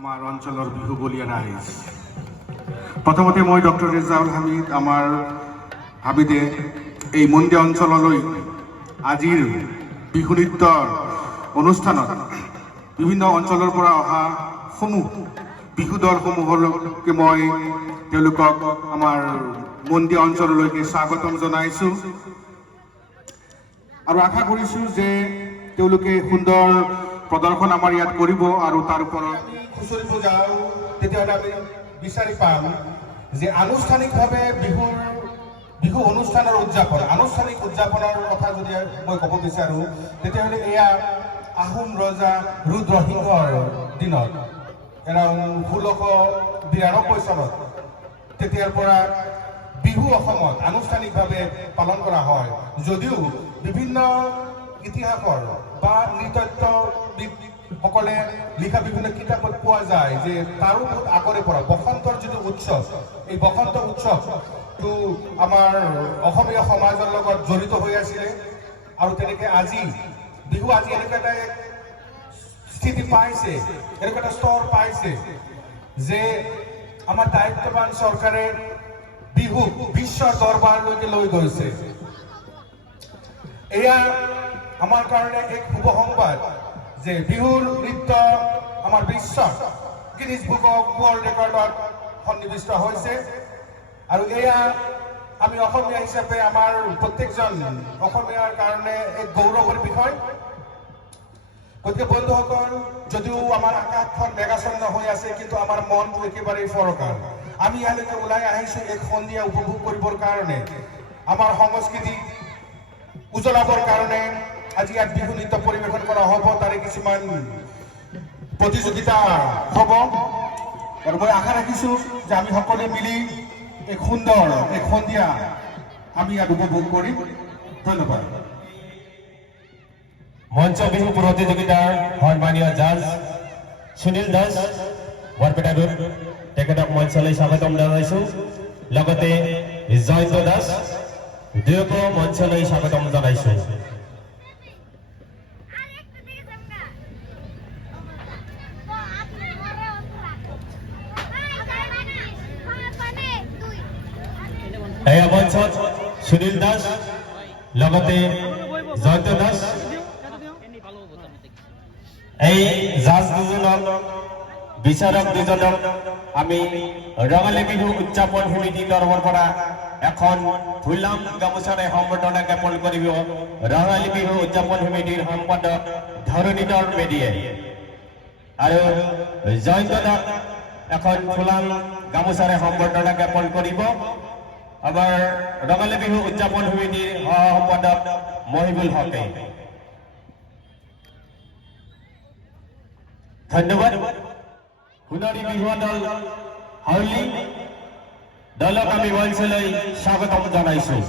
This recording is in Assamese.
আমাৰ অঞ্চলেৰ বিহু বলিয়া ৰাইজ প্ৰথমতে মই ডক্টৰ ৰেজাউল হামিদ আমাৰ হামিদে এই মন্দি অঞ্চললৈ আজিৰ বিহু নৃত্যৰ অনুষ্ঠানত বিভিন্ন অঞ্চলৰ পৰা অহা সমূহ বিহু দলসমূহলৈকে মই তেওঁলোকক আমাৰ মন্দি অঞ্চললৈকে স্বাগতম জনাইছোঁ আৰু আশা কৰিছোঁ যে তেওঁলোকে সুন্দৰ প্ৰদৰ্শন আমাৰ ইয়াত কৰিব আৰু তাৰ ওপৰত খুচৰিব যাওঁ তেতিয়াহ'লে আমি বিচাৰি পাম যে আনুষ্ঠানিকভাৱে বিহু অনুষ্ঠানৰ উদযাপন আনুষ্ঠানিক উদযাপনৰ কথা যদি মই ক'ব বিচাৰোঁ তেতিয়াহ'লে এয়া আহোম ৰজা ৰুদ্ৰসিংহৰ দিনত এৰাউণ্ড 1692 চনত তেতিয়াৰ পৰা বিহু অসমত আনুষ্ঠানিকভাৱে পালন কৰা হয় যদিও বিভিন্ন ইতিহাসৰ বা নৃতত্ত্ববিদসকলে লিখা বিভিন্ন কিতাপত পোৱা যায় যে তাৰো বহুত আগৰে পৰা বসন্তৰ যিটো উৎসৱ এই বসন্ত উৎসৱটো আমাৰ অসমীয়া সমাজৰ লগত জড়িত হৈ আছিলে আৰু তেনেকৈ আজি বিহু আজি এনেকুৱা এটা স্থিতি পাইছে এনেকুৱা এটা স্তৰ পাইছে যে আমাৰ দায়িত্ববান চৰকাৰে বিহু বিশ্বৰ দৰবাৰলৈকে লৈ গৈছে এয়া আমাৰ কাৰণে এক শুভ সংবাদ যে বিহুৰ নৃত্য আমাৰ বিশ্বৰ গিনিজ বুক অফ ৱৰ্ল্ড ৰেকৰ্ডত সন্নিৱিষ্ট হৈছে আৰু এয়া আমি অসমীয়া হিচাপে আমাৰ প্ৰত্যেকজন অসমীয়াৰ কাৰণে এক গৌৰৱৰ বিষয় গতিকে বন্ধুসকল যদিও আমাৰ আকাশখন মেঘাচ্ছন্ন হৈ আছে কিন্তু আমাৰ মনটো একেবাৰে ফৰকাৰ আমি ইয়ালৈকে ওলাই আহিছোঁ এক সন্ধিয়া উপভোগ কৰিবৰ কাৰণে আমাৰ সংস্কৃতি উজ্বলাবৰ কাৰণে আজি ইয়াত বিহু নৃত্য পৰিৱেশন কৰা হ'ব তাৰে কিছুমান প্ৰতিযোগিতা হ'ব আৰু মই আশা ৰাখিছোঁ যে আমি সকলোৱে মিলি এক সুন্দৰ এক সন্ধিয়া আমি ইয়াত উপভোগ কৰিম ধন্যবাদ মঞ্চ বিহু প্ৰতিযোগিতাৰ সন্মানীয় জাজ সুনীল দাস বৰপেটা ৰোড তেখেতক মঞ্চলৈ স্বাগতম জনাইছোঁ লগতে জয়ন্ত দাস দুয়োকো মঞ্চলৈ স্বাগতম জনাইছোঁ এয়া মঞ্চত সুনীল দাস লগতে জয়ন্ত দাস এই জাজ দুজনক বিচাৰক দুজনক আমি ৰঙালী বিহু উদযাপন সমিতি তৰফৰ পৰা এখন ফুলাম গামোচাৰে সম্বৰ্ধনা জ্ঞাপন কৰিব ৰঙালী বিহু উদযাপন সমিতিৰ সম্পাদক ধৰণীধৰ মেধিয়ে আৰু জয়ন্ত দাস এখন ফুলাম গামোচাৰে সম্বৰ্ধনা জ্ঞাপন কৰিব আমাৰ ৰঙালী বিহু উদযাপন সমিতিৰ সম্পাদক মহিবুল হকে ধন্যবাদ সোণাৰী বিহুৱা দল হাউলি দলক আমি মঞ্চলৈ স্বাগতম জনাইছোঁ